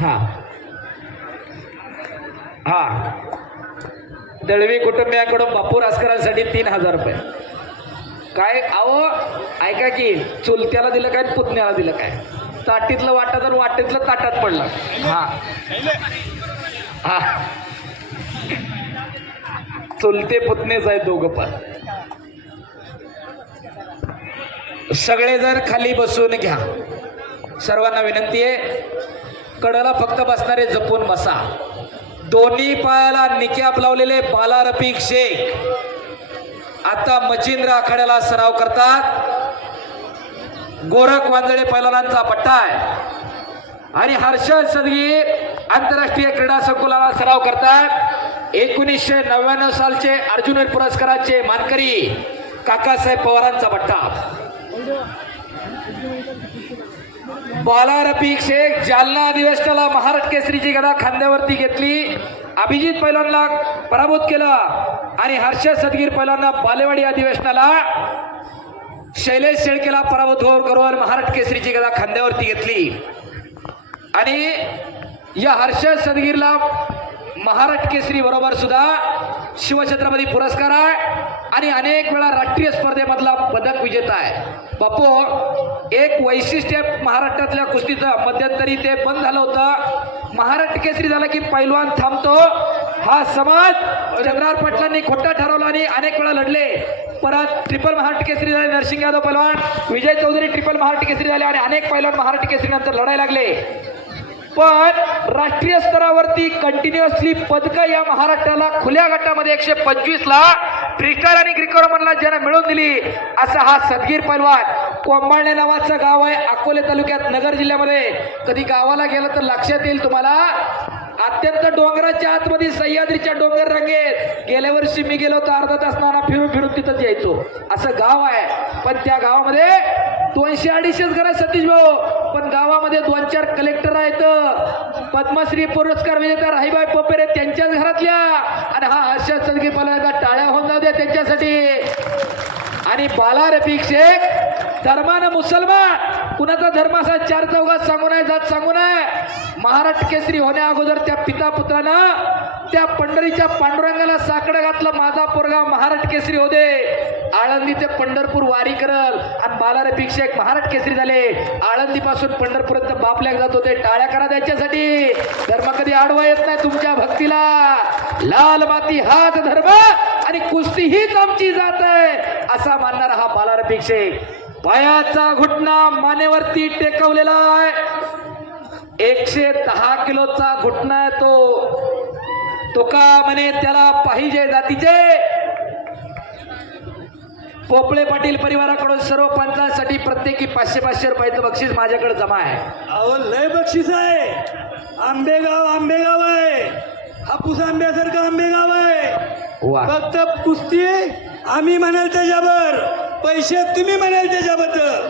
हा. हा. दळवी कुटुंबियाकडून बापू रासकरांसाठी तीन हजार रुपये. काय? अहो ऐका की चुलत्याला दिलं काय पुतण्याला दिलं काय? ताटीतलं वाटा तर वाटेतलं ताटात पडलं. हा. हा. चुलते पुतणेच आहे दोघं पण. सगळे जर खाली बसून घ्या. सर्वांना विनंती आहे कडला फक्त बसणारे जपून बसा. दोन्ही पायाला निक्याप लावलेले बाला रफिक शेख. आता मचिंद्र आखाड्याला सराव करतात. गोरख वांजळे पैलवानांचा पट्टा आहे. आणि हर्षद सदगी आंतरराष्ट्रीय क्रीडा संकुलाला सराव करतात. एकोणीसशे नव्याण्णव सालचे अर्जुन पुरस्काराचे मानकरी काकासाहेब पवारांचा पट्टा. बाला रफिक शेख जालना अधिवेशनाला महाराष्ट्र केसरीची गदा खांद्यावरती घेतली. अभिजित पैलवानला पराभूत केलं आणि हर्षद सदगीर पैलवानला बालेवाडी अधिवेशनाला शैलेश शेळकेला पराभूत करून महाराष्ट्र केसरीची गदा खांद्यावरती घेतली. आणि या हर्षद सदगीरला महाराष्ट्र केसरी बरोबर सुद्धा शिवछत्रपती पुरस्कार आहे आणि अनेक वेळा राष्ट्रीय स्पर्धेमधला पदक विजेता आहे. बापू एक वैशिष्ट्य महाराष्ट्रातल्या कुस्तीचं मध्यंतरी ते बंद झालं होतं. महाराष्ट्र केसरी झालं की पैलवान थांबतो. हा समाज चंद्रार पाटलांनी खोटा ठरवला आणि अनेक वेळा लढले. परत ट्रिपल महाराष्ट्र केसरी झाले नरसिंग यादव पैलवान. विजय चौधरी ट्रिपल महाराष्ट्र केसरी झाले आणि अनेक पैलवान महाराष्ट्र केसरी नंतर लढायला लागले. पण राष्ट्रीय स्तरावरती कंटिन्युअसली पदकं या महाराष्ट्राला खुल्या गटामध्ये एकशे पंचवीस ला फ्रीस्टाईल आणि ग्रीकोरमनला ज्यांना मिळवून दिली असा हा सदगीर पैलवान कोंबाळणे नावाचं गाव आहे अकोले तालुक्यात नगर जिल्ह्यामध्ये. कधी गावाला गेलं तर लक्षात येईल तुम्हाला अत्यंत डोंगराच्या आतमध्ये सह्याद्रीच्या डोंगर रांगेत. गेल्या वर्षी मी गेलो तर अर्धा तासनाना फिरून फिरून तिथंच यायचो. असं गाव आहे. पण त्या गावामध्ये दोनशे अडीचशेच घर आहे सतीश भाऊ. पण गावामध्ये दोन चार कलेक्टर आहेत. पद्मश्री पुरस्कार विजेता राहीबाई पोपेरे त्यांच्याच घरातल्या. आणि हा हर्षद सदगी मला टाळ्या होऊन जाऊ द्या त्यांच्यासाठी. आणि बाला रफिक शेख धर्मानं मुसलमान. कुणाचा धर्म असा चार चौघात सांगू नये जात सांगू नये. महाराष्ट्र केसरी होण्या अगोदर त्या पिता पुत्रानं त्या पंढरीच्या पांडुरंगाला साकडं घातलं माझा पोरगा महाराष्ट्र केसरी होते. आळंदी ते पंढरपूर वारी करल. आणि बालारपेक्षा एक शेख महाराष्ट्र केसरी झाले. आळंदी पासून पंढरपूरपर्यंत बापल्याक जात होते. टाळ्या करा त्याच्यासाठी. धर्म कधी आडवा येत नाही तुमच्या भक्तीला. लाल माती हात धर्म आणि कुस्ती हीच आमची जात आहे. असा मानणारा हा बाला रफिक पायाचा घुटणा मानेवरती टेकवलेला आहे. एकशे दहा किलोचा घुटणा आहे तो. तो का म्हणे त्याला पाहिजे जातीचे. पोपळे पाटील परिवाराकडून सर्व पंचांसाठी प्रत्येकी पाचशे पाचशे रुपयाचं बक्षीस माझ्याकडे जमा आहे. अहो लय बक्षीस आहे. आंबेगाव आंबेगाव आहे. हापूस आंब्यासारखं आंबेगाव आहे. फक्त कुस्ती आम्ही म्हणाल त्याच्यावर पैसे तुम्ही म्हणाल त्याच्याबद्दल.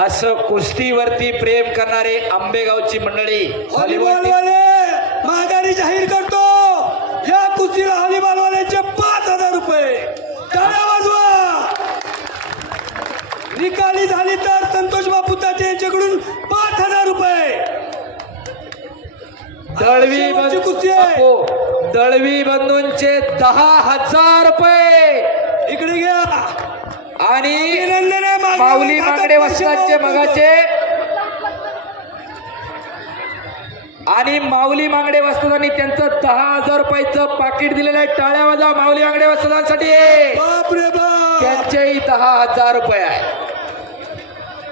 असं कुस्तीवरती प्रेम करणारे आंबेगावची मंडळी माघारी जाहीर करतो. या कुस्तीला व्हॉलीबॉल वाल्याचे पाच हजार रुपये टाळ्या वाजवा निकाली झाली तर संतोष बापू ताते यांच्याकडून पाच हजार रुपये दळवी कुस्ती आहे. दळवी बंधूंचे दहा हजार रुपये इकडे घ्या आणि. माऊली मांगडे लावतो. मगाचे आणि माऊली मांगडे वस्त्रांनी त्यांचं दहा हजार रुपयाचं पाकिट दिलेलं आहे. टाळ्या वाजा माऊली मांगडे वस्त्रांसाठी बाप रे बाप! त्यांचेही दहा हजार रुपये आहे.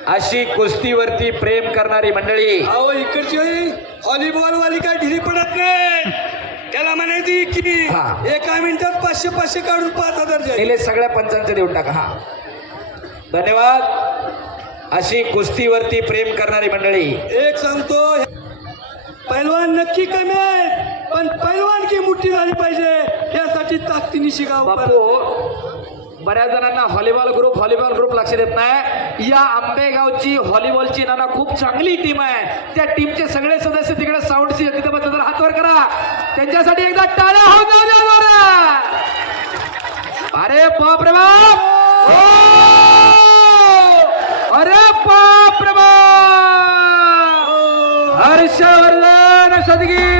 अशी कुस्तीवरती प्रेम करणारी मंडळी. अहो इकडची व्हॉलीबॉल वाली काय ढिली पडत नाही? त्याला म्हणायची की हा. एका मिनिटात पाचशे पाचशे काढून पाच हजार जाईल निलेश सगळ्या पंचांचे देऊन टाका हा. धन्यवाद. अशी कुस्तीवरती प्रेम करणारी मंडळी. एक सांगतो पैलवान नक्की कमी आहेत पण पैलवान की मोठी झाली पाहिजे यासाठी ताकदीने शिकाव बापू बऱ्याच जणांना व्हॉलीबॉल ग्रुप व्हॉलीबॉल ग्रुप लक्ष देत नाही. या आंबेगावची व्हॉलीबॉलची नाना खूप चांगली टीम आहे. त्या टीमचे सगळे सदस्य तिकडे साऊंड तिथे बसले तर हात वर करा. त्यांच्यासाठी एकदा टाळ्या हो. अरे बाप! रे बाप ओ! अरे बाप रे सदगीर विजय